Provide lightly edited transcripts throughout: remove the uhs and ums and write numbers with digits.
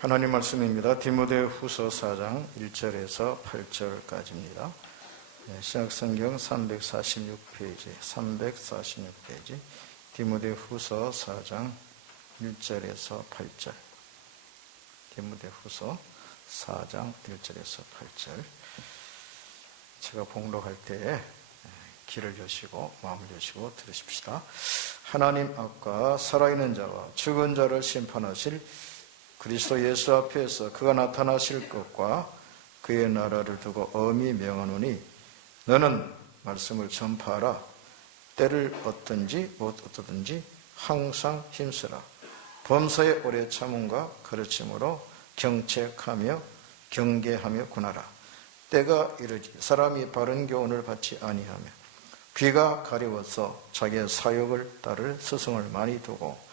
하나님 말씀입니다. 디모데후서 4장 1절에서 8절까지입니다. 신약성경 346페이지, 디모데후서 4장 1절에서 8절. 디모데후서 4장 1절에서 8절. 제가 봉독할 때에 귀를 여시고 마음을 여시고 들으십시다. 하나님 앞과 살아있는 자와 죽은 자를 심판하실 그리스도 예수 앞에서 그가 나타나실 것과 그의 나라를 두고 엄히 명하노니 너는 말씀을 전파하라. 때를 얻든지 못 얻든지 항상 힘쓰라. 범사에 오래 참음과 가르침으로 경책하며 경계하며 군하라. 때가 이르지 사람이 바른 교훈을 받지 아니하며 귀가 가려워서 자기의 사욕을 따를 스승을 많이 두고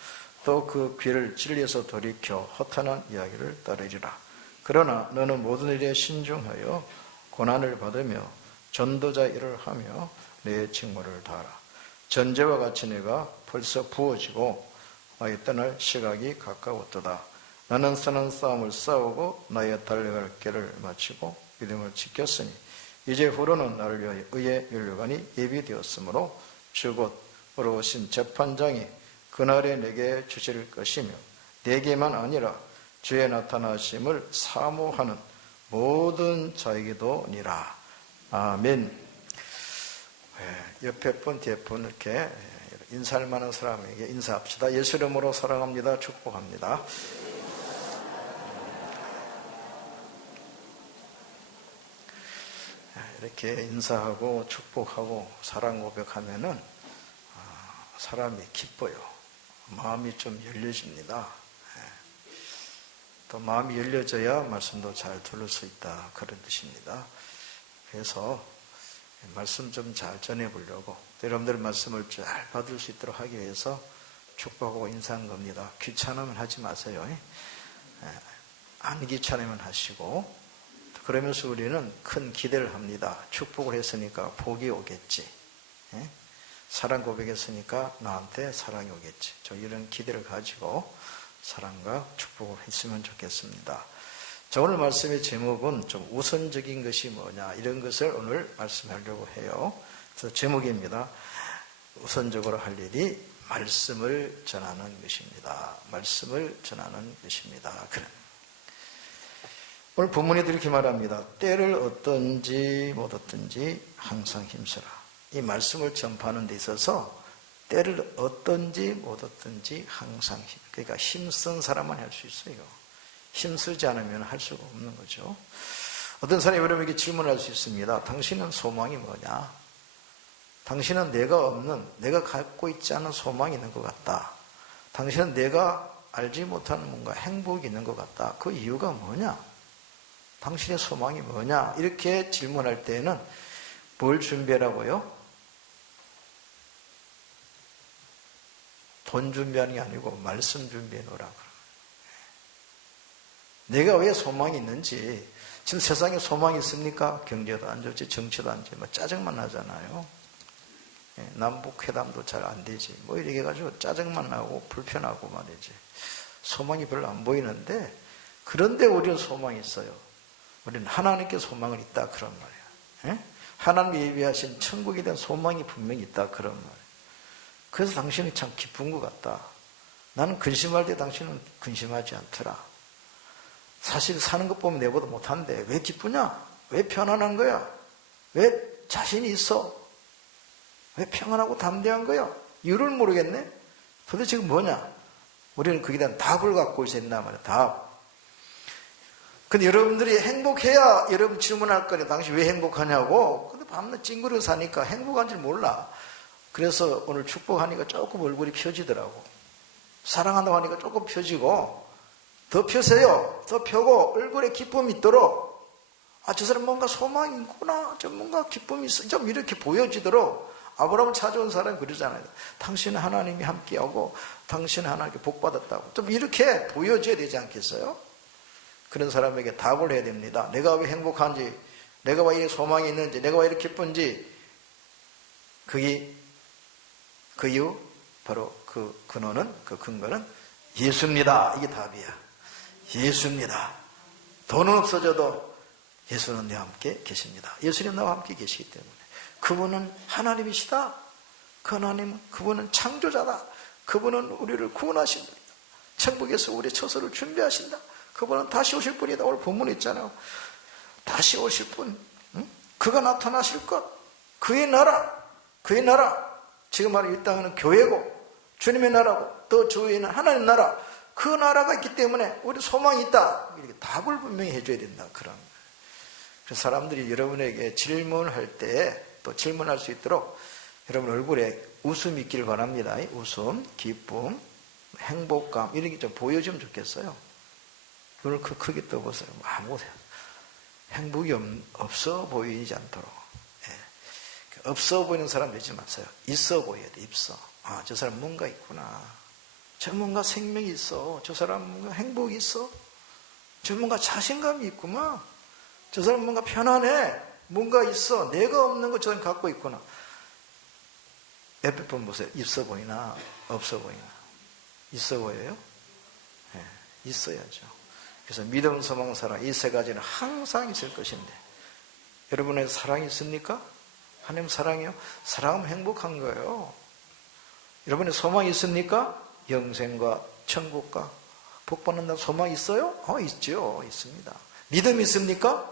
또 그 귀를 진리에서 돌이켜 허탄한 이야기를 따르리라. 그러나 너는 모든 일에 신중하여 고난을 받으며 전도자 일을 하며 내 직무를 다하라. 전제와 같이 내가 벌써 부어지고 나의 떠날 시각이 가까웠도다. 나는 선한 싸움을 싸우고 나의 달려갈 길을 마치고 믿음을 지켰으니 이제 후로는 나를 위하여 의의 면류관이 예비되었으므로 주곧 어려우신 재판장이 그날에 내게 주실 것이며 내게만 아니라 주의 나타나심을 사모하는 모든 자에게도니라. 아멘. 옆에 분 뒤에 분 이렇게 인사할 만한 사람에게 인사합시다. 예수 이름으로 사랑합니다. 축복합니다. 이렇게 인사하고 축복하고 사랑 고백하면은 사람이 기뻐요. 마음이 좀 열려집니다. 또 마음이 열려져야 말씀도 잘 들을 수 있다, 그런 뜻입니다. 그래서 말씀 좀 잘 전해보려고 여러분들 말씀을 잘 받을 수 있도록 하기 위해서 축복하고 인사한 겁니다. 귀찮으면 하지 마세요. 안 귀찮으면 하시고, 그러면서 우리는 큰 기대를 합니다. 축복을 했으니까 복이 오겠지. 사랑 고백했으니까 나한테 사랑이 오겠지. 저 이런 기대를 가지고 사랑과 축복을 했으면 좋겠습니다. 자, 오늘 말씀의 제목은 좀 우선적인 것이 뭐냐, 이런 것을 오늘 말씀하려고 해요. 그래서 제목입니다. 우선적으로 할 일이 말씀을 전하는 것입니다. 말씀을 전하는 것입니다. 그래. 오늘 본문에도 이렇게 말합니다. 때를 얻든지 못 얻든지 항상 힘쓰라. 이 말씀을 전파하는 데 있어서 때를 얻든지 못 얻든지 항상 그러니까 힘쓴 사람만 할 수 있어요. 힘쓰지 않으면 할 수가 없는 거죠. 어떤 사람이 여러분에게 질문할 수 있습니다. 당신은 소망이 뭐냐? 당신은 내가 없는, 내가 갖고 있지 않은 소망이 있는 것 같다. 당신은 내가 알지 못하는 뭔가 행복이 있는 것 같다. 그 이유가 뭐냐? 당신의 소망이 뭐냐? 이렇게 질문할 때에는 뭘 준비하라고요? 돈 준비하는 게 아니고 말씀 준비해 놓으라고. 내가 왜 소망이 있는지. 지금 세상에 소망이 있습니까? 경제도 안 좋지, 정치도 안 좋지, 짜증만 나잖아요. 남북 회담도 잘 안 되지. 이렇게 해가지고 짜증만 나고 불편하고 말이지. 소망이 별로 안 보이는데, 그런데 우리는 소망이 있어요. 우리는 하나님께 소망은 있다, 그런 말이에요. 하나님이 예비하신 천국에 대한 소망이 분명히 있다, 그런 말이에요. 그래서 당신이 참 기쁜 것 같다. 나는 근심할 때 당신은 근심하지 않더라. 사실 사는 것 보면 내보다 못한데 왜 기쁘냐? 왜 편안한 거야? 왜 자신이 있어? 왜 평안하고 담대한 거야? 이유를 모르겠네? 도대체 이거 뭐냐? 우리는 거기에 대한 답을 갖고 있었단 말이야. 답. 근데 여러분들이 행복해야 여러분 질문할 거냐? 당신 왜 행복하냐고? 근데 밤낮 찡그려 사니까 행복한 줄 몰라. 그래서 오늘 축복하니까 조금 얼굴이 펴지더라고. 사랑한다고 하니까 조금 펴지고, 더 펴세요. 더 펴고 얼굴에 기쁨이 있도록, 저 사람 뭔가 소망이 있구나, 좀 뭔가 기쁨이 있어, 좀 이렇게 보여지도록. 아브라함을 찾아온 사람이 그러잖아요. 당신은 하나님이 함께하고 당신은 하나님께 복받았다고 좀 이렇게 보여줘야 되지 않겠어요? 그런 사람에게 답을 해야 됩니다. 내가 왜 행복한지, 내가 왜 이렇게 소망이 있는지, 내가 왜 이렇게 기쁜지, 그 이유, 바로 그 근원은, 그 근거는 예수입니다. 이게 답이야. 예수입니다. 돈은 없어져도 예수는 내 함께 계십니다. 예수님 나와 함께 계시기 때문에 그분은 하나님이시다. 그 하나님은 그분은 창조자다. 그분은 우리를 구원하신 분이다. 천국에서 우리의 처소를 준비하신다. 그분은 다시 오실 분이다. 오늘 본문에 있잖아요. 다시 오실 분, 그가 나타나실 것, 그의 나라, 지금 말하는 이 땅은 교회고 주님의 나라고 또 주위에는 하나님 나라, 그 나라가 있기 때문에 우리 소망이 있다. 이렇게 답을 분명히 해줘야 된다. 그런. 그래서 사람들이 여러분에게 질문할 때 또 질문할 수 있도록 여러분 얼굴에 웃음이 있길 바랍니다. 웃음, 기쁨, 행복감 이런 게 좀 보여주면 좋겠어요. 눈을 크게 떠보세요. 아무 행복이 없어 보이지 않도록. 예. 없어 보이는 사람 되지 마세요. 있어 보여야 돼. 있어. 아, 저 사람 뭔가 있구나. 저 뭔가 생명이 있어. 저 사람 뭔가 행복이 있어. 저 뭔가 자신감이 있구만. 저 사람 뭔가 편안해. 뭔가 있어. 내가 없는 거 저 사람 갖고 있구나. 옆에 분 보세요. 있어 보이나 없어 보이나. 있어 보여요? 네, 있어야죠. 그래서 믿음, 소망, 사랑 이 세 가지는 항상 있을 것인데 여러분의 사랑이 있습니까? 하나님 사랑이요? 사랑하면 행복한 거예요. 여러분의 소망이 있습니까? 영생과 천국과 복받는다는 소망이 있어요? 있죠. 있습니다. 믿음이 있습니까?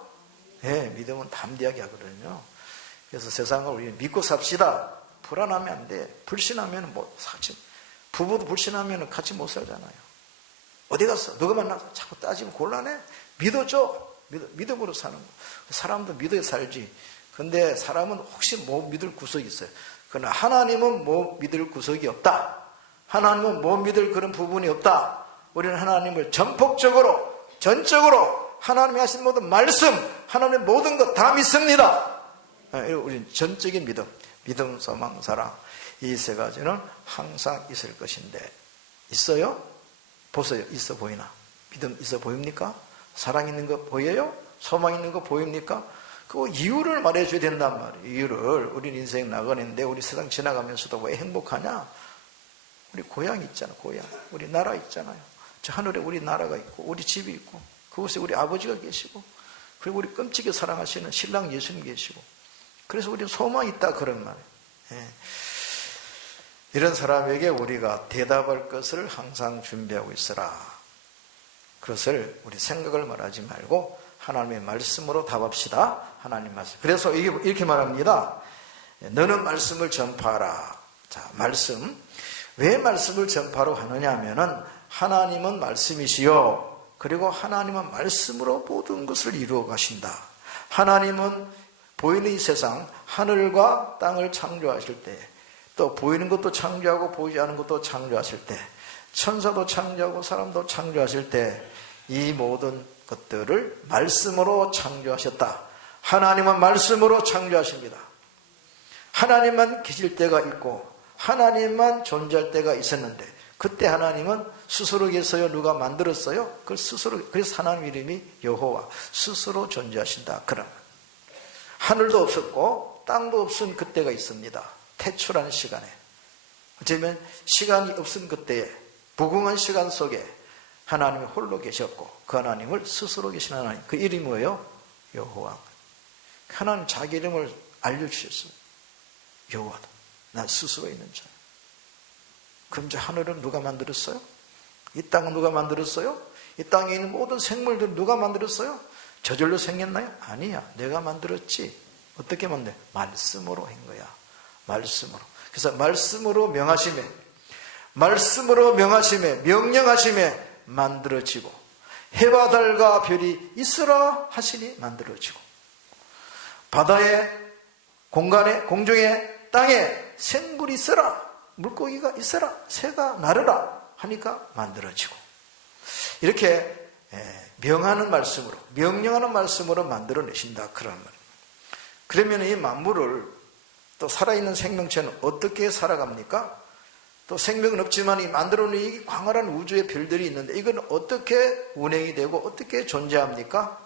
네, 믿음은 담대하게 하거든요. 그래서 세상을 우리 믿고 삽시다. 불안하면 안 돼. 불신하면 같이, 부부도 불신하면 같이 못 살잖아요. 어디 갔어? 누가 만나서 자꾸 따지면 곤란해. 믿어줘. 믿음으로 사는 거. 사람도 믿어야 살지. 근데 사람은 혹시 못 믿을 구석이 있어요. 그러나 하나님은 못 믿을 구석이 없다. 하나님은 못 믿을 그런 부분이 없다. 우리는 하나님을 전폭적으로, 전적으로 하나님이 하신 모든 말씀, 하나님의 모든 것 다 믿습니다. 우리는 전적인 믿음, 소망, 사랑 이 세 가지는 항상 있을 것인데 있어요? 보세요. 있어 보이나? 믿음 있어 보입니까? 사랑 있는 거 보여요? 소망 있는 거 보입니까? 그 이유를 말해줘야 된단 말이에요. 이유를. 우리 인생 나가는데 우리 세상 지나가면서도 왜 행복하냐? 우리 고향 있잖아. 고향. 우리 나라 있잖아요. 저 하늘에 우리 나라가 있고 우리 집이 있고 그곳에 우리 아버지가 계시고 그리고 우리 끔찍이 사랑하시는 신랑 예수님 계시고 그래서 우리 소망이 있다 그런 말이에요. 예. 이런 사람에게 우리가 대답할 것을 항상 준비하고 있어라. 그것을 우리 생각을 말하지 말고 하나님의 말씀으로 답합시다. 하나님 말씀. 그래서 이렇게 말합니다. 너는 말씀을 전파하라. 자, 말씀. 왜 말씀을 전파로 하느냐 하면은 하나님은 말씀이시요. 그리고 하나님은 말씀으로 모든 것을 이루어 가신다. 하나님은 보이는 이 세상, 하늘과 땅을 창조하실 때, 또 보이는 것도 창조하고 보이지 않는 것도 창조하실 때, 천사도 창조하고 사람도 창조하실 때, 이 모든 것들을 말씀으로 창조하셨다. 하나님은 말씀으로 창조하십니다. 하나님만 계실 때가 있고, 하나님만 존재할 때가 있었는데, 그때 하나님은 스스로 계세요? 누가 만들었어요? 그 스스로, 그래서 하나님 이름이 여호와, 스스로 존재하신다. 그럼 하늘도 없었고 땅도 없은 그때가 있습니다. 태출한 시간에, 어쩌면 시간이 없은 그때에 무궁한 시간 속에 하나님이 홀로 계셨고 그 하나님을 스스로 계신 하나님, 그 이름이 뭐예요? 여호와. 하나님 자기 이름을 알려주셨어요. 여호와다. 난 스스로 있는 자. 그럼 저 하늘은 누가 만들었어요? 이 땅은 누가 만들었어요? 이 땅에 있는 모든 생물들 누가 만들었어요? 저절로 생겼나요? 아니야. 내가 만들었지. 어떻게 만들어? 말씀으로 한 거야. 말씀으로. 그래서 말씀으로 명하심에 명령하심에 만들어지고, 해와 달과 별이 있으라 하시니 만들어지고, 바다에, 공간에, 공중에, 땅에 생물이 있으라, 물고기가 있어라, 새가 나르라 하니까 만들어지고, 이렇게 명하는 말씀으로, 명령하는 말씀으로 만들어내신다. 그런 말. 그러면 이 만물을, 또 살아있는 생명체는 어떻게 살아갑니까? 또 생명은 없지만 이 만들어놓은 이 광활한 우주의 별들이 있는데 이건 어떻게 운행이 되고 어떻게 존재합니까?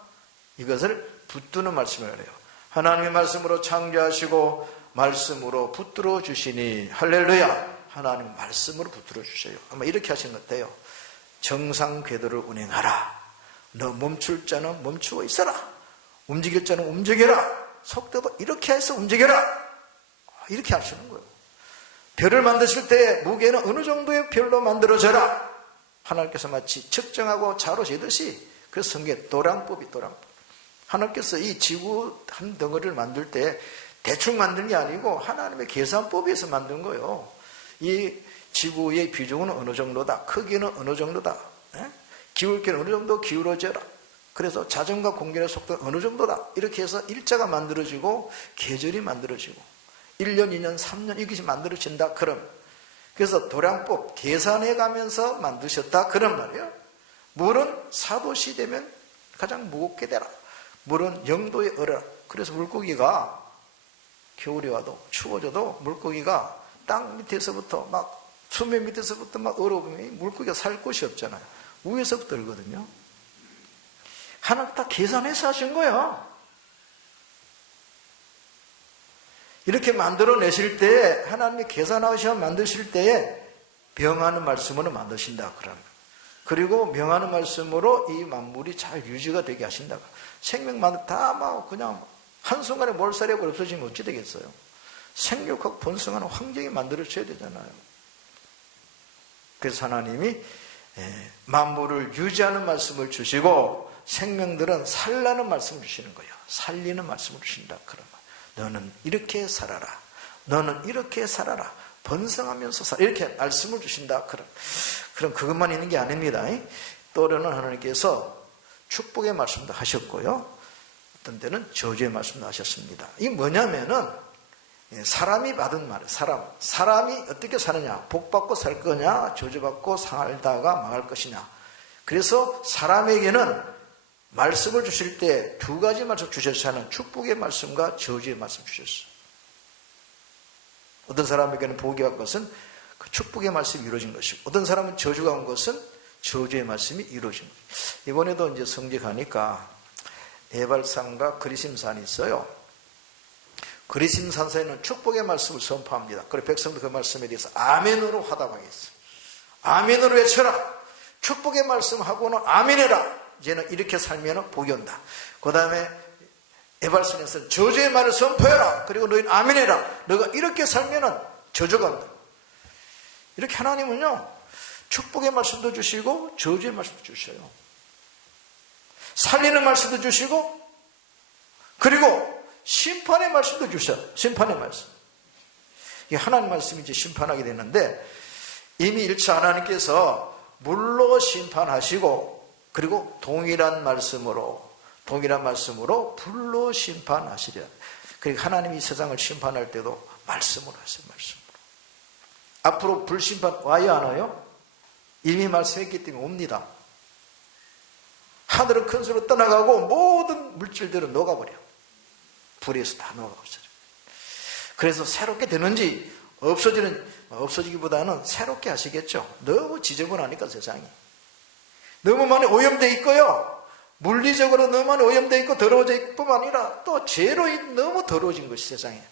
이것을 붙드는 말씀을 해요. 하나님의 말씀으로 창조하시고 말씀으로 붙들어 주시니, 할렐루야. 하나님 말씀으로 붙들어 주셔요. 아마 이렇게 하신 것 같아요. 정상 궤도를 운행하라. 너 멈출 자는 멈추어 있어라. 움직일 자는 움직여라. 속도도 이렇게 해서 움직여라. 이렇게 하시는 거예요. 별을 만드실 때 무게는 어느 정도의 별로 만들어져라. 하나님께서 마치 측정하고 자로 재듯이, 그래서 성경에 도량법이 도량법. 하나님께서 이 지구 한 덩어리를 만들 때 대충 만든 게 아니고 하나님의 계산법에 의해서 만든 거예요. 이 지구의 비중은 어느 정도다. 크기는 어느 정도다. 기울기는 어느 정도 기울어져라. 그래서 자전과 공기의 속도는 어느 정도다. 이렇게 해서 일자가 만들어지고 계절이 만들어지고 1년, 2년, 3년 이것이 만들어진다. 그래서 도량법 계산해 가면서 만드셨다. 그런 말이에요. 물은 4도씨 되면 가장 무겁게 되라. 물은 0도에 얼어라. 그래서 물고기가 겨울이 와도 추워져도 물고기가 땅 밑에서부터 막 수면 밑에서부터 막 얼어보면 물고기가 살 곳이 없잖아요. 위에서부터 얼거든요. 하나님 다 계산해서 하신 거예요. 이렇게 만들어내실 때, 하나님이 계산하셔 만드실 때에 명하는 말씀으로 만드신다. 그리고 명하는 말씀으로 이 만물이 잘 유지가 되게 하신다. 생명만 다 막 그냥 한순간에 몰살해버려 없어지면 어찌 되겠어요? 생육하고 번성하는 환경이 만들어져야 되잖아요. 그래서 하나님이 만물을 유지하는 말씀을 주시고 생명들은 살라는 말씀을 주시는 거예요. 살리는 말씀을 주신다. 그러면 너는 이렇게 살아라. 너는 이렇게 살아라. 번성하면서 살아. 이렇게 말씀을 주신다. 그럼 그것만 있는 게 아닙니다. 또래는 하나님께서 축복의 말씀도 하셨고요. 어떤 때는 저주의 말씀도 하셨습니다. 이게 뭐냐면은 사람이 받은 말이에요. 사람이 어떻게 사느냐. 복받고 살 거냐, 저주받고 살다가 망할 것이냐. 그래서 사람에게는 말씀을 주실 때 두 가지 말씀 주셨어요. 하나는 축복의 말씀과 저주의 말씀 주셨어요. 어떤 사람에게는 복이 온 것은 그 축복의 말씀이 이루어진 것이고, 어떤 사람은 저주가 온 것은 저주의 말씀이 이루어진 거예요. 이번에도 이제 성지 가니까 에발산과 그리심산이 있어요. 그리심산에는 축복의 말씀을 선포합니다. 그리고 백성도 그 말씀에 대해서 아멘으로 화답하겠어요. 아멘으로 외쳐라. 축복의 말씀하고는 아멘해라. 이제는 이렇게 살면 복이 온다. 그 다음에 에발산에서는 저주의 말을 선포해라. 그리고 너희는 아멘해라. 너가 이렇게 살면 저주가 온다. 이렇게 하나님은요, 축복의 말씀도 주시고 저주의 말씀도 주셔요. 살리는 말씀도 주시고, 그리고 심판의 말씀도 주셔요. 심판의 말씀. 이게 하나님 말씀이 이제 심판하게 되는데, 이미 1차 하나님께서 물로 심판하시고, 그리고 동일한 말씀으로 불로 심판하시리라. 그러니까 하나님이 이 세상을 심판할 때도 말씀으로 하세요. 말씀으로. 앞으로 불심판 와야 하나요? 이미 말씀했기 때문에 옵니다. 하늘은 큰 소리로 떠나가고 모든 물질들은 녹아버려. 불에서 다 녹아버려. 그래서 새롭게 되는지 없어지기보다는 새롭게 하시겠죠. 너무 지저분하니까 세상이. 너무 많이 오염되어 있고요. 물리적으로 너무 많이 오염되어 있고 더러워져 있을 뿐만 아니라 또 죄로 너무 더러워진 것이 세상에.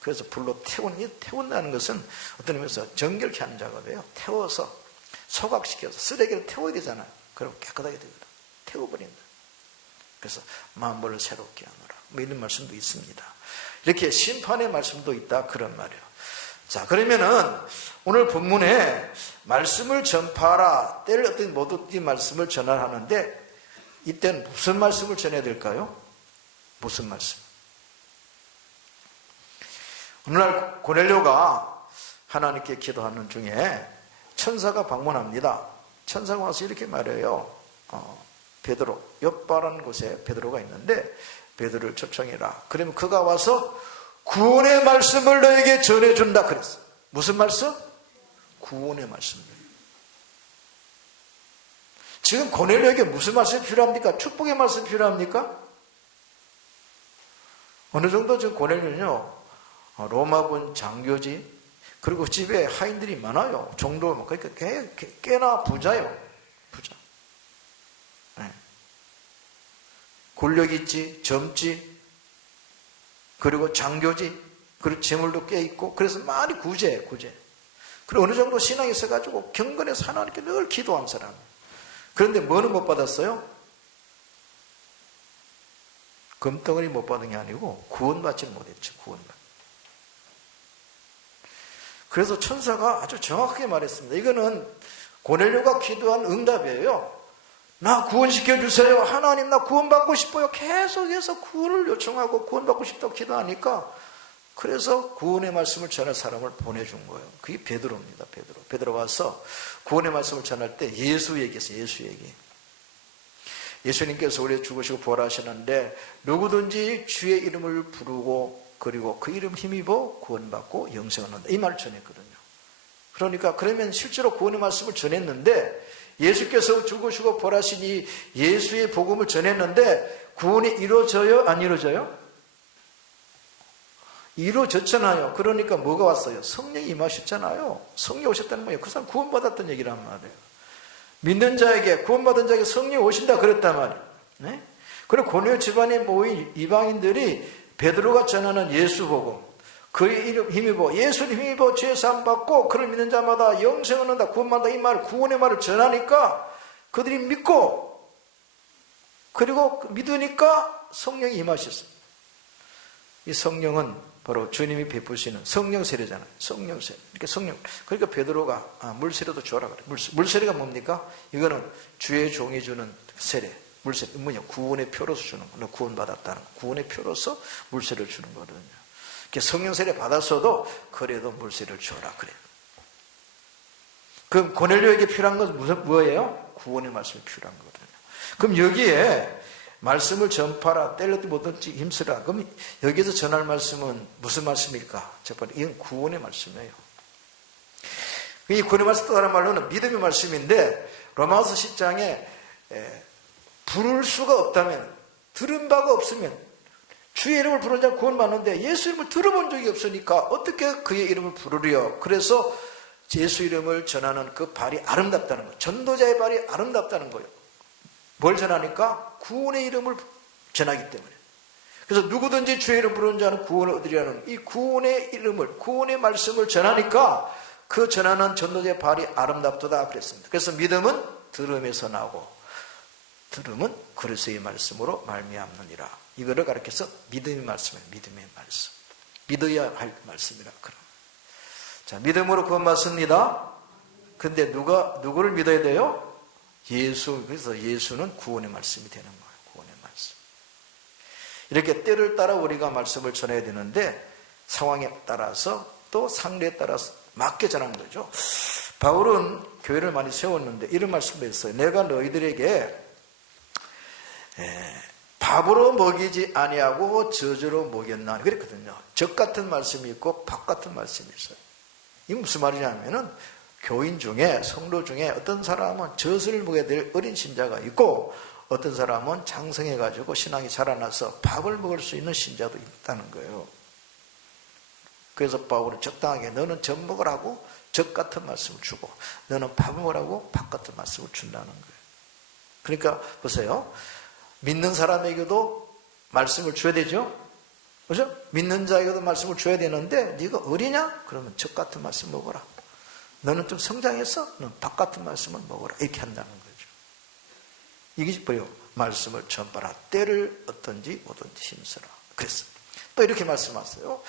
그래서 불로 태운다는 것은 어떤 의미에서 정결케 하는 작업이에요. 태워서 소각시켜서 쓰레기를 태워야 되잖아요. 그럼 깨끗하게 되거든. 태워버린다. 그래서 만물을 새롭게 하노라. 뭐 이런 말씀도 있습니다. 이렇게 심판의 말씀도 있다. 그런 말이에요. 자, 그러면은 오늘 본문에 말씀을 전파하라. 때를 어떤 모든 말씀을 전하는데 이때는 무슨 말씀을 전해야 될까요? 무슨 말씀? 어느 날 고넬료가 하나님께 기도하는 중에 천사가 방문합니다. 천사가 와서 이렇게 말해요. 베드로, 욥바라는 곳에 베드로가 있는데 베드로를 초청해라. 그러면 그가 와서 구원의 말씀을 너에게 전해준다 그랬어. 무슨 말씀? 구원의 말씀을. 지금 고넬료에게 무슨 말씀이 필요합니까? 축복의 말씀이 필요합니까? 어느 정도 지금 고넬료는요, 로마군 장교지, 그리고 집에 하인들이 많아요. 종도, 그러니까 꽤나 부자요. 부자. 네. 권력 있지, 젊지, 그리고 장교지, 그리고 재물도 꽤 있고, 그래서 많이 구제. 그리고 어느 정도 신앙이 있어가지고 경건해서 하나님께 늘 기도한 사람. 그런데 뭐는 못 받았어요? 금덩어리 못 받은 게 아니고 구원받지 못했죠. 구원받. 그래서 천사가 아주 정확하게 말했습니다. 이거는 고넬료가 기도한 응답이에요. 나 구원시켜 주세요. 하나님 나 구원받고 싶어요. 계속해서 구원을 요청하고 구원받고 싶다고 기도하니까 그래서 구원의 말씀을 전할 사람을 보내준 거예요. 그게 베드로입니다. 베드로 와서 구원의 말씀을 전할 때 예수 얘기했어요. 예수 얘기. 예수님께서 우리 죽으시고 부활하셨는데 누구든지 주의 이름을 부르고 그리고 그 이름 힘입어 구원받고 영생을 얻는다. 이 말을 전했거든요. 그러니까 그러면 실제로 구원의 말씀을 전했는데 예수께서 죽으시고 부활하신 이 예수의 복음을 전했는데 구원이 이루어져요? 안 이루어져요? 이루어졌잖아요. 그러니까 뭐가 왔어요? 성령이 임하셨잖아요. 성령이 오셨다는 거예요. 그 사람 구원받았던 얘기란 말이에요. 믿는 자에게 구원받은 자에게 성령이 오신다 그랬단 말이에요. 네? 그리고 고넬료 집안에 모인 이방인들이 베드로가 전하는 예수 복음 그의 이름 힘입어 예수님 힘입어 죄 사함 받고 그를 믿는 자마다 영생을 얻는다 구원받는다 이 말 구원의 말을 전하니까 그들이 믿고 그리고 믿으니까 성령이 임하셨어요. 이 성령은 바로 주님이 베푸시는 성령 세례잖아요. 성령 세례. 그러니까 성령. 그러니까 베드로가 물세례도 줘라 그래. 물세례가 뭡니까? 이거는 주의 종이 주는 세례. 물세례. 뭐냐? 구원의 표로서 주는 거. 너 구원받았다는 거. 구원의 표로서 물세례를 주는 거거든요. 성령 세례 받았어도 그래도 물세례를 줘라 그래요. 그럼 고넬료에게 필요한 것은 뭐예요? 구원의 말씀이 필요한 거거든요. 그럼 여기에 말씀을 전파라 때려도 못든지 힘쓰라. 그럼 여기서 전할 말씀은 무슨 말씀일까? 첫 번째, 이건 구원의 말씀이에요. 이 구원의 말씀 또 다른 말로는 믿음의 말씀인데 로마서 10장에 부를 수가 없다면 들은 바가 없으면 주의 이름을 부르는 자는 구원받는데 예수 이름을 들어본 적이 없으니까 어떻게 그의 이름을 부르려. 그래서 예수 이름을 전하는 그 발이 아름답다는 거예요. 전도자의 발이 아름답다는 거예요. 뭘 전하니까? 구원의 이름을 전하기 때문에. 그래서 누구든지 주의 이름 부르는 자는 구원을 얻으리라는 이 구원의 이름을 구원의 말씀을 전하니까 그 전하는 전도자의 발이 아름답도다 그랬습니다. 그래서 믿음은 들음에서 나오고 들음은 그리스도의 말씀으로 말미암느니라. 이거를 가르쳐서 믿음의 말씀이에요. 믿음의 말씀. 믿어야 할 말씀이라. 그럼. 자, 믿음으로 구원받습니다. 근데 누구를 믿어야 돼요? 예수. 그래서 예수는 구원의 말씀이 되는 거예요. 구원의 말씀. 이렇게 때를 따라 우리가 말씀을 전해야 되는데 상황에 따라서 또 상례에 따라서 맞게 전하는 거죠. 바울은 교회를 많이 세웠는데 이런 말씀도 했어요. 내가 너희들에게 밥으로 먹이지 아니하고 저주로 먹였나 그랬거든요. 적 같은 말씀이 있고 밥 같은 말씀이 있어요. 이게 무슨 말이냐면은 교인 중에 성도 중에 어떤 사람은 젖을 먹어야 될 어린 신자가 있고 어떤 사람은 장성해가지고 신앙이 자라나서 밥을 먹을 수 있는 신자도 있다는 거예요. 그래서 바울은 적당하게 너는 젖 먹으라고 적 같은 말씀을 주고 너는 밥 먹으라고 밥 같은 말씀을 준다는 거예요. 그러니까 보세요. 믿는 사람에게도 말씀을 줘야 되죠. 그죠? 믿는 자에게도 말씀을 줘야 되는데 네가 어리냐? 그러면 적 같은 말씀 먹어라. 너는 좀 성장했어? 너는 밥 같은 말씀을 먹어라. 이렇게 한다는 거죠. 이게 뭐예요? 말씀을 전파라. 때를 어떤지 오든지 힘쓰라. 그랬어요. 또 이렇게 말씀하세요.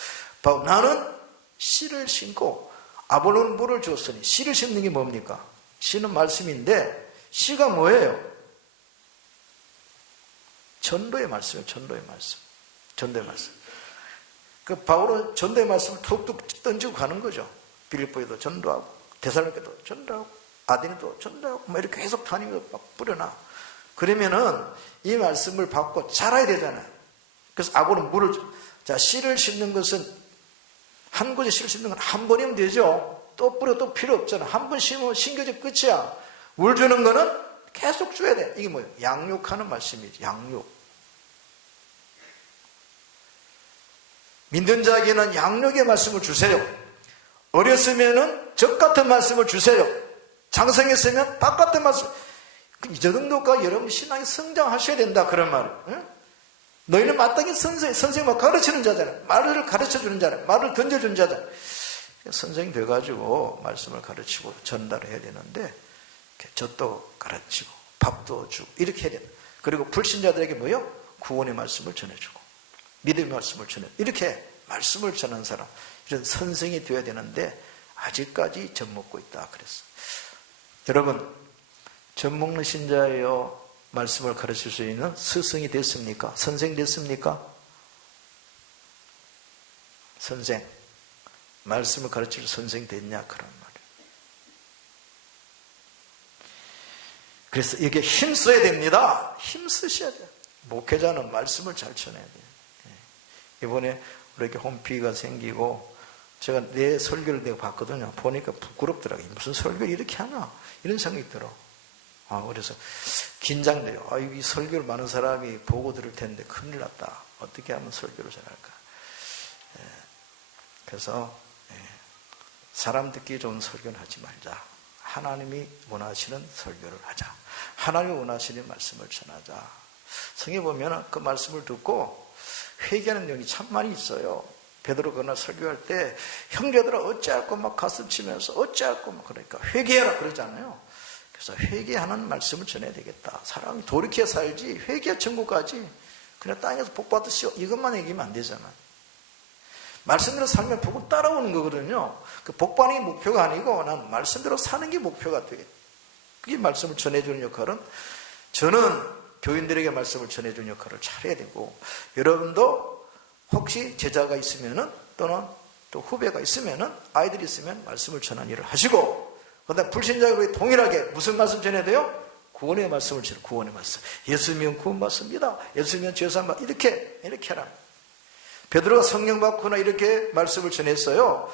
나는 씨를 심고 아볼로는 물을 줬으니 씨를 심는 게 뭡니까? 씨는 말씀인데 씨가 뭐예요? 전도의 말씀이에요. 전도의 말씀. 전도의 말씀. 그 바울은 전도의 말씀을 툭툭 던지고 가는 거죠. 빌립보에도 전도하고 데살로니가도 전도하고 아데네도 전도하고 뭐 이렇게 계속 다니면서 막 뿌려놔. 그러면은 이 말씀을 받고 자라야 되잖아요. 그래서 아볼로는 물을 자 씨를 심는 것은 한 곳에 씨를 심는 건 한 번이면 되죠. 또 뿌려 또 필요 없잖아. 한 번 심으면 심겨져 끝이야. 물 주는 거는 계속 줘야 돼. 이게 뭐예요? 양육하는 말씀이지. 양육. 믿는 자에게는 양육의 말씀을 주세요. 어렸으면은 적 같은 말씀을 주세요. 장성했으면 밥 같은 말씀. 이 정도가 여러분 신앙이 성장하셔야 된다. 그런 말을. 응? 너희는 마땅히 선생님을 가르치는 자잖아요. 말을 가르쳐주는 자잖아요. 말을 던져주는 자잖아요. 선생님 돼가지고 말씀을 가르치고 전달해야 되는데 젖도 가르치고 밥도 주고 이렇게 해야 된다. 그리고 불신자들에게 뭐요? 구원의 말씀을 전해주고 믿음의 말씀을 전해, 이렇게 말씀을 전하는 사람, 이런 선생이 되어야 되는데 아직까지 젖먹고 있다 그랬어. 여러분, 젖먹는 신자예요? 말씀을 가르칠 수 있는 스승이 됐습니까? 선생 됐습니까? 선생, 말씀을 가르칠 선생 됐냐? 그런 말이에요. 그래서 이게 힘써야 됩니다. 힘쓰셔야 돼요. 목회자는 말씀을 잘 전해야 돼요. 이번에 이렇게 홈피가 생기고 제가 내 설교를 내가 봤거든요. 보니까 부끄럽더라고요. 무슨 설교를 이렇게 하나? 이런 생각이 들어. 그래서 긴장돼요. 이 설교를 많은 사람이 보고 들을 텐데 큰일 났다. 어떻게 하면 설교를 잘할까? 그래서 사람 듣기 좋은 설교는 하지 말자. 하나님이 원하시는 설교를 하자. 하나님이 원하시는 말씀을 전하자. 성경에 보면 그 말씀을 듣고 회개하는 내용이 참 많이 있어요. 베드로 그날 설교할 때 형제들아 어찌할꼬 막 가슴 치면서 어찌할꼬 막 그러니까 회개하라 그러잖아요. 그래서 회개하는 말씀을 전해야 되겠다. 사람이 돌이켜 살지 회개 천국까지 그냥 땅에서 복 받으시오 이것만 얘기하면 안 되잖아. 말씀대로 살면 복은 따라오는 거거든요. 그 복 받는 게 목표가 아니고 난 말씀대로 사는 게 목표가 돼. 그게 말씀을 전해주는 역할은 저는 교인들에게 말씀을 전해주는 역할을 잘해야 되고, 여러분도 혹시 제자가 있으면은 또는 또 후배가 있으면은 아이들이 있으면 말씀을 전하는 일을 하시고, 그다음 불신자들이 동일하게 무슨 말씀 전해야 돼요? 구원의 말씀을 전해. 구원의 말씀. 예수 믿으면 구원 받습니다. 예수 믿으면 죄 사함 받. 이렇게 하라. 베드로가 성령 받거나 이렇게 말씀을 전했어요.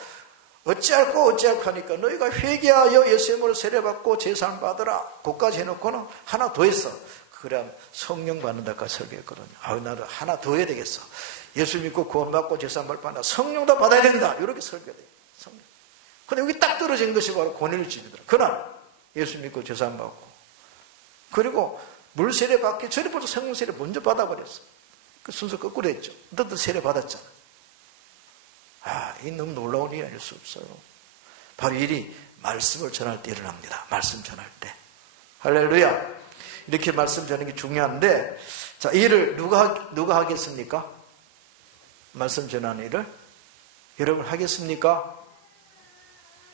어찌할꼬 하니까 너희가 회개하여 예수의 이름으로 세례받고 제사함 받으라. 그것까지 해놓고는 하나 더 했어. 그럼 성령 받는다까지 설교했거든요. 나도 하나 더 해야 되겠어. 예수 믿고 구원 받고 제사함 받아 성령도 받아야 된다. 이렇게 설교해야 돼요. 성령. 근데 여기 딱 떨어진 것이 바로 권위일주의더라. 그날 예수 믿고 제사함 받고 그리고 물 세례 받기 전에 벌써 성령 세례 먼저 받아버렸어. 그 순서 거꾸로 했죠. 너도 세례 받았잖아. 이 너무 놀라운 일이 아닐 수 없어요. 바로 일이 말씀을 전할 때 일어납니다. 말씀 전할 때. 할렐루야. 이렇게 말씀 전하는 게 중요한데, 자, 이 일을 누가 하겠습니까? 말씀 전하는 일을 여러분 하겠습니까?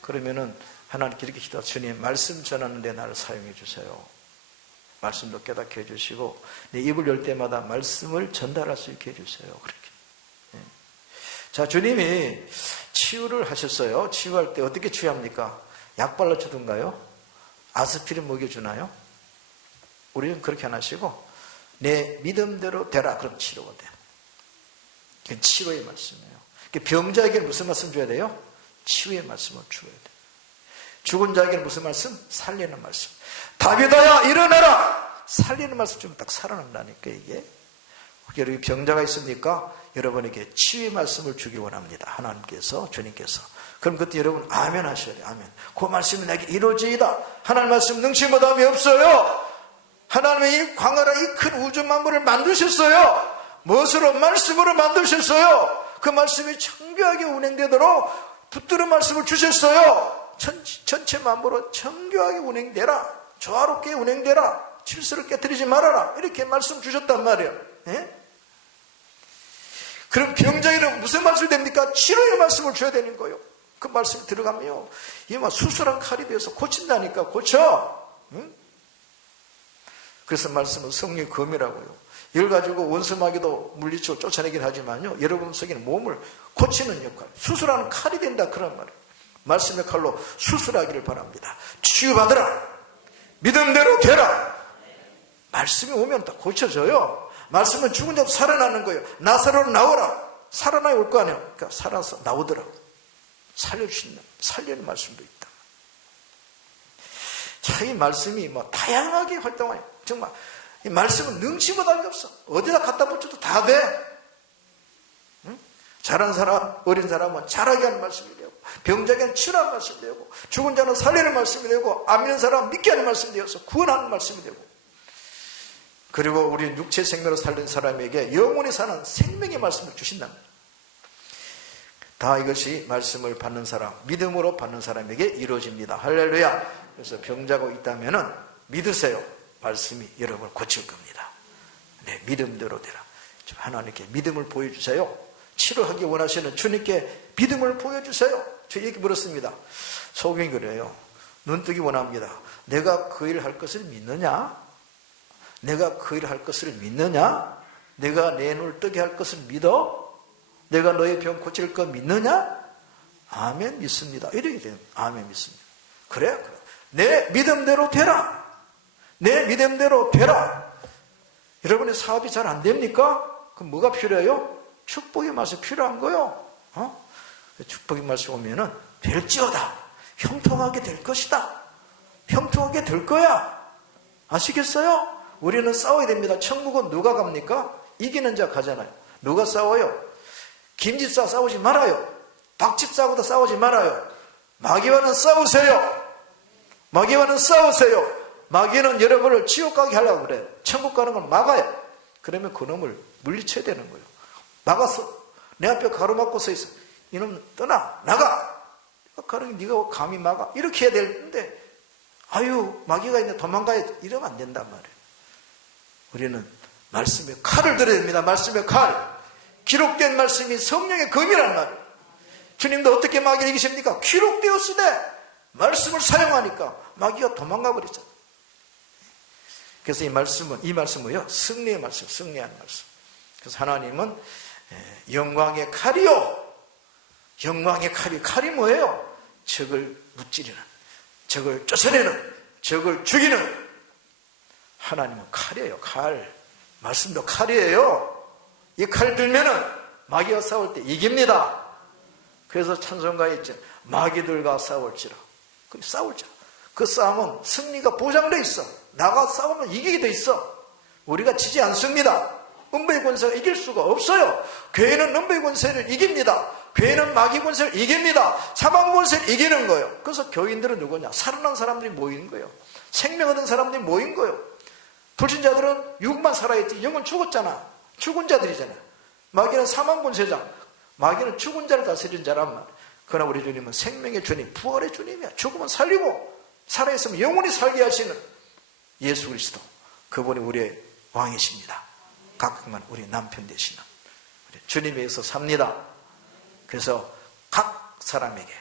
그러면은 하나님께 이렇게 기도하, 주님 말씀 전하는 데 나를 사용해 주세요. 말씀도 깨닫게 해주시고 내 입을 열 때마다 말씀을 전달할 수 있게 해주세요. 그렇게. 자, 주님이 치유를 하셨어요. 치유할 때 어떻게 치유합니까? 약 발라주던가요? 아스피린 먹여주나요? 우리는 그렇게 안 하시고 내 믿음대로 되라. 그럼 치료가 돼요. 그게 치료의 말씀이에요. 병자에게는 무슨 말씀 줘야 돼요? 치유의 말씀을 줘야 돼요. 죽은 자에게는 무슨 말씀? 살리는 말씀. 다윗아야 일어나라! 살리는 말씀 주면 딱 살아난다니까 이게. 여러분 병자가 있습니까? 여러분에게 치유의 말씀을 주기 원합니다. 하나님께서, 주님께서. 그럼 그때 여러분 아멘 하셔야 돼요. 아멘. 그 말씀이 내게 이루어지이다. 하나님 말씀 능치 못함이 없어요. 하나님의 이 광활한 이 큰 우주 만물을 만드셨어요. 무엇으로? 말씀으로 만드셨어요. 그 말씀이 정교하게 운행되도록 붙들은 말씀을 주셨어요. 전체 만물은 정교하게 운행되라. 조화롭게 운행되라. 질서를 깨뜨리지 말아라. 이렇게 말씀 주셨단 말이에요. 예? 그럼 병자에게는 무슨 말씀이 됩니까? 치료의 말씀을 줘야 되는 거예요. 그 말씀이 들어가면요, 이게 막 수술한 칼이 되어서 고친다니까. 고쳐. 응? 그래서 말씀은 성령의 검이라고요. 이걸 가지고 원수마귀도 물리치고 쫓아내긴 하지만요, 여러분 속에는 몸을 고치는 역할, 수술하는 칼이 된다. 그런 말이에요. 말씀의 칼로 수술하기를 바랍니다. 치유받으라. 믿음대로 되라. 말씀이 오면 다 고쳐져요. 말씀은 죽은 자도 살아나는 거예요. 나사로는 나오라. 살아나 올 거 아니에요. 그러니까 살아서 나오더라고. 살려는 말씀도 있다. 자, 이 말씀이 뭐 다양하게 활동해요. 정말 이 말씀은 능치 못할 게 없어. 어디다 갖다 붙여도 다 돼. 응? 잘한 사람, 어린 사람은 잘하게 하는 말씀이 되고, 병자에게는 치료하는 말씀이 되고, 죽은 자는 살리는 말씀이 되고, 안 믿는 사람은 믿게 하는 말씀이 되어서 구원하는 말씀이 되고, 그리고 우리 육체 생명으로 살린 사람에게 영원히 사는 생명의 말씀을 주신답니다. 다 이것이 말씀을 받는 사람, 믿음으로 받는 사람에게 이루어집니다. 할렐루야. 그래서 병자고 있다면 믿으세요. 말씀이 여러분을 고칠 겁니다. 네, 믿음대로 되라. 하나님께 믿음을 보여주세요. 치료하기 원하시는 주님께 믿음을 보여주세요. 저 얘기 물었습니다. 소경이 그래요. 눈뜨기 원합니다. 내가 그 일을 할 것을 믿느냐? 내가 그 일을 할 것을 믿느냐? 내가 내 눈을 뜨게 할 것을 믿어? 내가 너의 병 고칠 거 믿느냐? 아멘 믿습니다. 이렇게 돼요. 아멘 믿습니다. 그래? 내 믿음대로 되라. 내 믿음대로 되라. 여러분의 사업이 잘 안 됩니까? 그럼 뭐가 필요해요? 축복의 말씀이 필요한 거요. 축복의 말씀 오면은 될지어다. 형통하게 될 것이다. 형통하게 될 거야. 아시겠어요? 우리는 싸워야 됩니다. 천국은 누가 갑니까? 이기는 자 가잖아요. 누가 싸워요? 김집사 싸우지 말아요. 박집사하고도 싸우지 말아요. 마귀와는 싸우세요. 마귀와는 싸우세요. 마귀는 여러분을 지옥 가게 하려고 그래요. 천국 가는 걸 막아요. 그러면 그놈을 물리쳐야 되는 거예요. 막았어. 내 앞에 가로막고 서 있어. 이놈 떠나. 나가. 가는 게 네가 감히 막아. 이렇게 해야 되는데 아유 마귀가 있는데 도망가야 돼. 이러면 안 된단 말이에요. 우리는 말씀의 칼을 들어야 됩니다. 말씀의 칼. 기록된 말씀이 성령의 검이란 말이에요. 주님도 어떻게 마귀를 이기십니까? 기록되었으되 말씀을 사용하니까 마귀가 도망가 버렸잖아요. 그래서 이 말씀은요 승리의 말씀, 승리하는 말씀. 그래서 하나님은 영광의 칼이요. 영광의 칼이 뭐예요? 적을 무찌르는, 적을 쫓아내는, 적을 죽이는. 하나님은 칼이에요. 칼. 말씀도 칼이에요. 이 칼 들면은 마귀와 싸울 때 이깁니다. 그래서 찬송가에 있죠. 마귀들과 싸울지라. 싸울지라. 그 싸움은 승리가 보장되어 있어. 나가 싸우면 이기게 돼 있어. 우리가 지지 않습니다. 음부의 권세가 이길 수가 없어요. 교회는 음부의 권세를 이깁니다. 교회는 마귀 권세를 이깁니다. 사망 권세를 이기는 거예요. 그래서 교인들은 누구냐? 살아난 사람들이 모이는 거예요. 생명 얻은 사람들이 모인 거예요. 불신자들은 육만 살아있지 영은 죽었잖아. 죽은 자들이잖아. 마귀는 사망 권세장. 마귀는 죽은 자를 다스리는 자란 말이야. 그러나 우리 주님은 생명의 주님, 부활의 주님이야. 죽으면 살리고 살아있으면 영원히 살게 하시는 예수 그리스도. 그분이 우리의 왕이십니다. 각만 우리 남편 되시는 우리 주님에 의해서 삽니다. 그래서 각 사람에게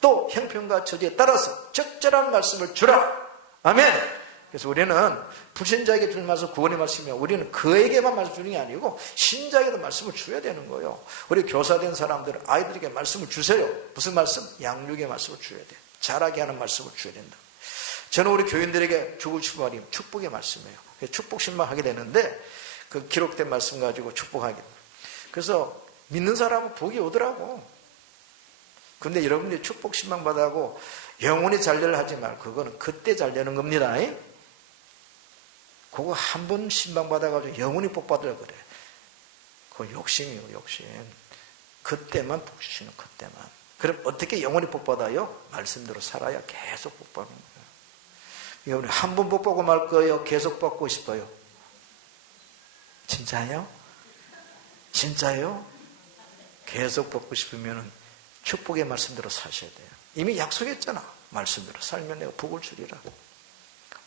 또 형편과 처지에 따라서 적절한 말씀을 주라. 아멘. 그래서 우리는 불신자에게 줄 말씀 구원의 말씀이면 우리는 그에게만 말씀 주는 게 아니고 신자에게도 말씀을 줘야 되는 거예요. 우리 교사된 사람들은 아이들에게 말씀을 주세요. 무슨 말씀? 양육의 말씀을 줘야 돼. 자라게 하는 말씀을 줘야 된다. 저는 우리 교인들에게 주고 싶은 말이 축복의 말씀이에요. 축복 신방 하게 되는데 그 기록된 말씀 가지고 축복하게 돼요. 그래서 믿는 사람은 복이 오더라고. 근데 여러분들이 축복 신방 받아고 영원히 잘되려 하지 말고 그거는 그때 잘되는 겁니다. 그거 한 번 신방 받아가지고 영원히 복 받으려고 그래. 그거 욕심이에요, 욕심. 그때만 복 주시는 그때만. 그럼 어떻게 영원히 복 받아요? 말씀대로 살아야 계속 복 받는 거예요. 여러분 한 번 복 받고 말 거예요? 계속 받고 싶어요? 진짜요? 진짜요? 계속 받고 싶으면 축복의 말씀대로 사셔야 돼요. 이미 약속했잖아. 말씀대로 살면 내가 복을 주리라.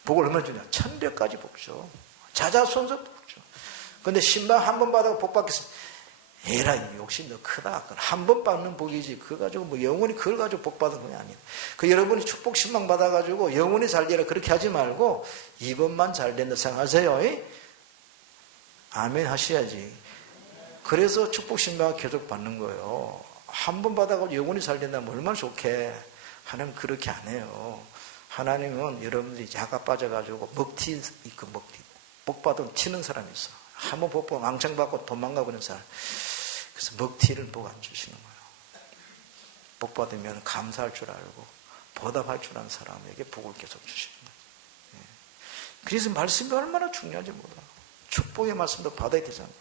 복을 얼마나 주냐? 1000배까지 복 줘. 자자손손 복 줘. 근데 신방 한 번 받아도 복 받겠습니다. 에라, 욕심 너 크다. 한 번 받는 복이지. 그거 가지고 뭐 영원히 그걸 가지고 복 받은 건 아니에요. 그 여러분이 축복 신방 받아가지고 영원히 잘 되라 그렇게 하지 말고 이번만 잘 된다 생각하세요. 아멘 하셔야지. 그래서 축복 신방 계속 받는 거예요. 한 번 받아가지고 영원히 잘 된다면 얼마나 좋게. 하나님 그렇게 안 해요. 하나님은 여러분들이 야가 빠져가지고 먹튀 있고 복 받으면 튀는 사람이 있어. 한 번 복 받고 왕창 받고 도망가 버리는 사람. 그래서 먹튀를 복 안 주시는 거예요. 복 받으면 감사할 줄 알고 보답할 줄 아는 사람에게 복을 계속 주시는 거예요. 그래서 말씀이 얼마나 중요한지 몰라. 축복의 말씀도 받아야 되잖아요.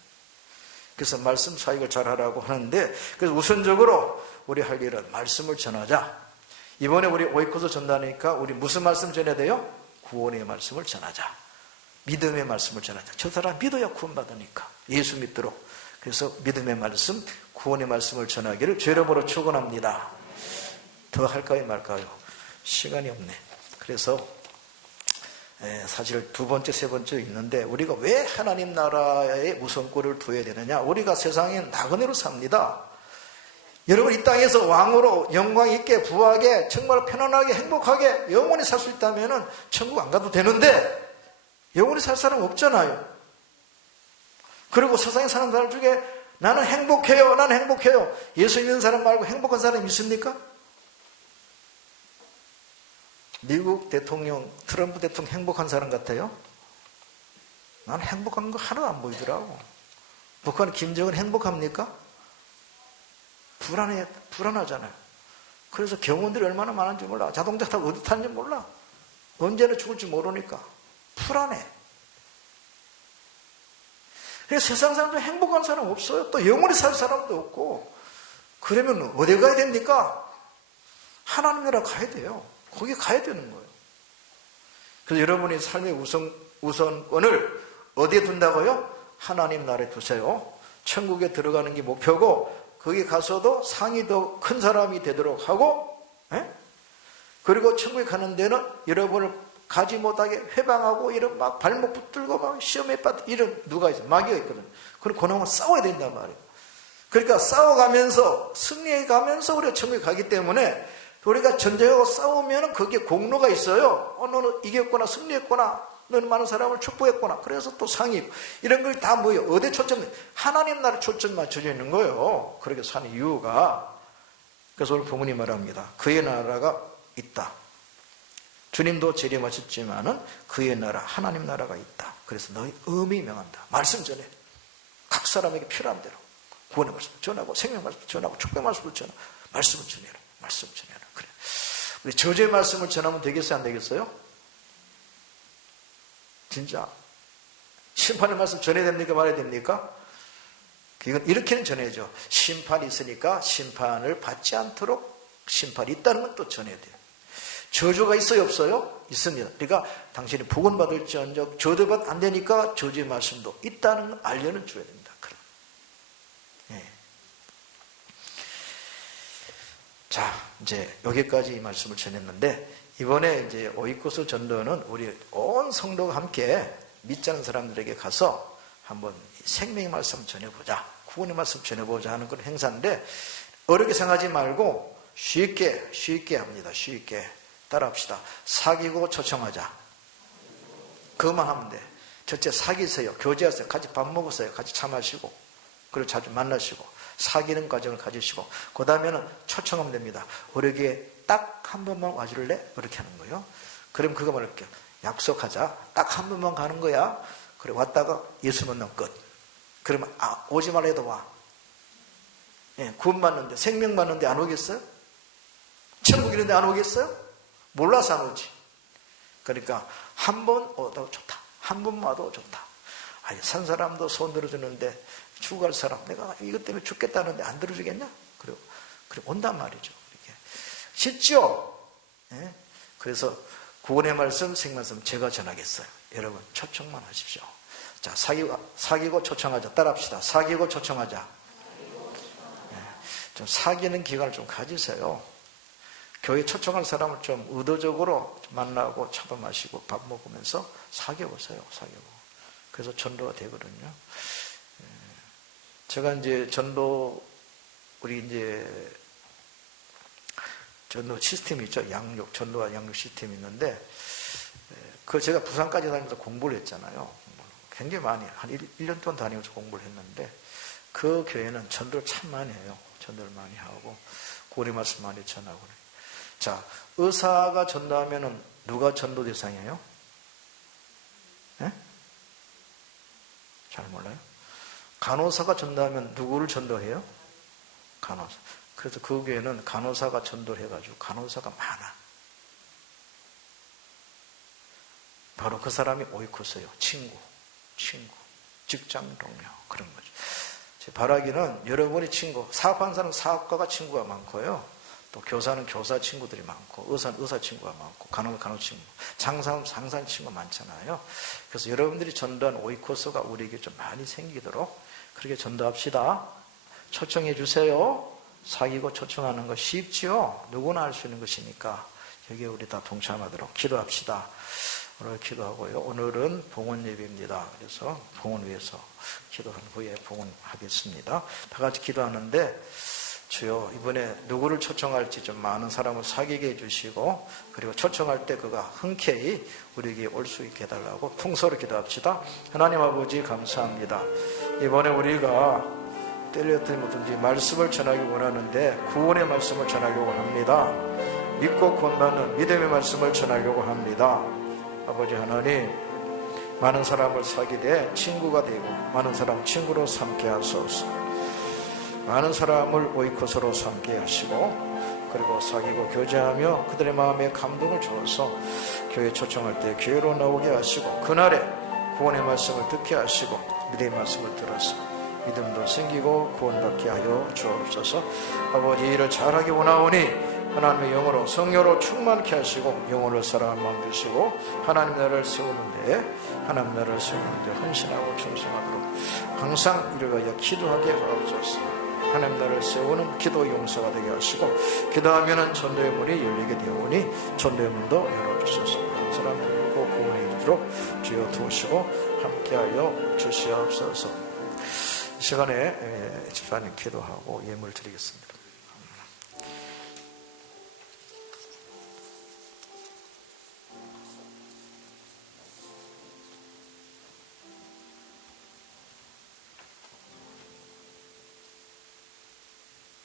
그래서 말씀 사역을 잘하라고 하는데, 그래서 우선적으로 우리 할 일은 말씀을 전하자. 이번에 우리 오이코스 전하니까 우리 무슨 말씀 전해야 돼요? 구원의 말씀을 전하자. 믿음의 말씀을 전하자. 저 사람 믿어야 구원받으니까. 예수 믿도록. 그래서 믿음의 말씀, 구원의 말씀을 전하기를 주의 이름으로 축원합니다. 더 할까요 말까요? 시간이 없네. 그래서 사실 두 번째, 세 번째 있는데 우리가 왜 하나님 나라의 우선권을 둬야 되느냐? 우리가 세상에 나그네로 삽니다. 여러분 이 땅에서 왕으로 영광 있게 부하게 정말 편안하게 행복하게 영원히 살 수 있다면 천국 안 가도 되는데 영원히 살 사람 없잖아요. 그리고 세상에 사는 사람 중에 나는 행복해요. 나는 행복해요. 예수 믿는 사람 말고 행복한 사람이 있습니까? 미국 대통령 트럼프 대통령 행복한 사람 같아요? 나는 행복한 거 하나도 안 보이더라고. 북한 김정은 행복합니까? 불안하잖아요. 그래서 경운들이 얼마나 많은지 몰라. 자동차 타고 어디 타는지 몰라. 언제나 죽을지 모르니까 불안해. 그래서 세상 사람도 행복한 사람 없어요. 또 영원히 살 사람도 없고. 그러면 어디 가야 됩니까? 하나님 나라 가야 돼요. 거기 가야 되는 거예요. 그래서 여러분이 삶의 우선권을 어디에 둔다고요? 하나님 나라에 두세요. 천국에 들어가는 게 목표고 거기 가서도 상이 더 큰 사람이 되도록 하고, 그리고 천국에 가는 데는 여러분을 가지 못하게 회방하고 이런 막 발목 붙들고 막 시험에 빠뜨 이런 누가 있어? 마귀가 있거든. 그럼 그놈은 싸워야 된단 말이에요. 그러니까 싸워가면서 승리해 가면서 우리가 천국에 가기 때문에 우리가 전쟁하고 싸우면 거기에 공로가 있어요. 너는 이겼구나, 승리했구나. 너는 많은 사람을 축복했구나. 그래서 또 상이 있고. 이런 걸 다 뭐예요? 어디에 초점? 하나님 나라에 초점 맞춰져 있는 거예요. 그렇게 사는 이유가. 그래서 오늘 본문이 말합니다. 그의 나라가 있다. 주님도 재림하셨지만은 그의 나라, 하나님 나라가 있다. 그래서 너희 의미 명한다. 말씀 전해. 각 사람에게 필요한 대로 구원의 말씀을 전하고 생명 말씀을 전하고 축복의 말씀을 전하고 말씀을 전해라. 말씀을 전해라. 그래. 우리 저주의 말씀을 전하면 되겠어요? 안 되겠어요? 진짜 심판의 말씀 전해야 됩니까? 말해야 됩니까? 이건 이렇게는 전해야죠. 심판이 있으니까 심판을 받지 않도록 심판이 있다는 건 또 전해야 돼요. 저주가 있어요? 없어요? 있습니다. 그러니까 당신이 복은 받을지언정 저주받 안 되니까 저주의 말씀도 있다는 걸 알려는 줘야 됩니다. 자, 이제 여기까지 이 말씀을 전했는데 이번에 이제 오이코스 전도는 우리 온 성도가 함께 믿지 않는 사람들에게 가서 한번 생명의 말씀 전해보자, 구원의 말씀 전해보자 하는 그런 행사인데 어렵게 생각하지 말고 쉽게 합니다. 쉽게 따라합시다. 사귀고 초청하자. 그것만 하면 돼. 첫째 사귀세요. 교제하세요. 같이 밥 먹으세요. 같이 차 마시고 그리고 자주 만나시고 사귀는 과정을 가지시고 그 다음에는 초청하면 됩니다. 우리에게 딱 한 번만 와줄래? 이렇게 하는 거예요. 그럼 그거 말할게요. 약속하자. 딱 한 번만 가는 거야. 그래 왔다가 예수 만나면 끝. 그러면 오지 말라 해도 와. 구원 받는데 생명 받는데 안 오겠어요? 천국 이런데 안 오겠어요? 몰라서 안 오지. 그러니까 한 번 오도 좋다. 한 번 와도 좋다. 산 사람도 손 들어주는데 죽어갈 사람 내가 이것 때문에 죽겠다는데 안 들어주겠냐? 그래 온단 말이죠. 이렇게 쉽죠? 그래서 구원의 말씀, 생명말씀 제가 전하겠어요. 여러분 초청만 하십시오. 자, 사귀고 초청하자. 따라합시다. 사귀고 초청하자. 좀 사귀는 기간을 좀 가지세요. 교회 초청할 사람을 좀 의도적으로 만나고 차도 마시고 밥 먹으면서 사귀어보세요. 사귀어보고. 그래서 전도가 되거든요. 제가 이제 우리 이제 전도 시스템이 있죠. 전도와 양육 시스템이 있는데, 그거 제가 부산까지 다니면서 공부를 했잖아요. 굉장히 많이, 한 1년 동안 다니면서 공부를 했는데, 그 교회는 전도를 참 많이 해요. 전도를 많이 하고, 구원의 말씀 많이 전하고. 자, 의사가 전도하면은 누가 전도 대상이에요? 잘 몰라요? 간호사가 전도하면 누구를 전도해요? 간호사. 그래서 그 교회는 간호사가 전도를 해가지고 간호사가 많아. 바로 그 사람이 오이코스예요. 친구, 직장 동료 그런 거죠. 제 바라기는 여러분이 친구, 사업하는 사람은 사업가가 친구가 많고요. 또 교사는 교사 친구들이 많고, 의사는 의사 친구가 많고, 간호는 간호 친구, 장사는 장사 친구가 많잖아요. 그래서 여러분들이 전도한 오이코스가 우리에게 좀 많이 생기도록 그렇게 전도합시다. 초청해 주세요. 사귀고 초청하는 거 쉽지요? 누구나 할 수 있는 것이니까 여기에 우리 다 동참하도록 기도합시다. 오늘 기도하고요. 오늘은 봉헌 예배입니다. 그래서 봉헌 위해서 기도한 후에 봉헌하겠습니다. 다 같이 기도하는데 주여 이번에 누구를 초청할지 좀 많은 사람을 사귀게 해주시고 그리고 초청할 때 그가 흔쾌히 우리에게 올 수 있게 해달라고 통서로 기도합시다. 하나님 아버지 감사합니다. 이번에 우리가 때려뜨림 뭐든지 말씀을 전하기 원하는데 구원의 말씀을 전하려고 합니다. 믿고 구원받는 믿음의 말씀을 전하려고 합니다. 아버지 하나님 많은 사람을 사귀되 친구가 되고 많은 사람 친구로 삼게 하소서. 많은 사람을 오이코스로 삼게 하시고 그리고 사귀고 교제하며 그들의 마음에 감동을 주어서 교회 초청할 때 교회로 나오게 하시고 그날에 구원의 말씀을 듣게 하시고 믿음의 말씀을 들어서 믿음도 생기고 구원받게 하여 주옵소서. 아버지 일을 잘하기 원하오니 하나님의 영으로 성령으로 충만케 하시고 영혼을 사랑할 마음 주시고 하나님 나라를 세우는데 헌신하고 충성하도록 항상 이를 위하여 기도하게 하옵소서. 하나님 나라를 세우는 기도 용사가 되게 하시고 기도하면 전도의 문이 열리게 되오니 전도의 문도 열어주소서. 한 사람 믿고 구원에 이르도록 주여 도우시고 함께하여 주시옵소서. 이 시간에 집사님 기도하고 예물 드리겠습니다.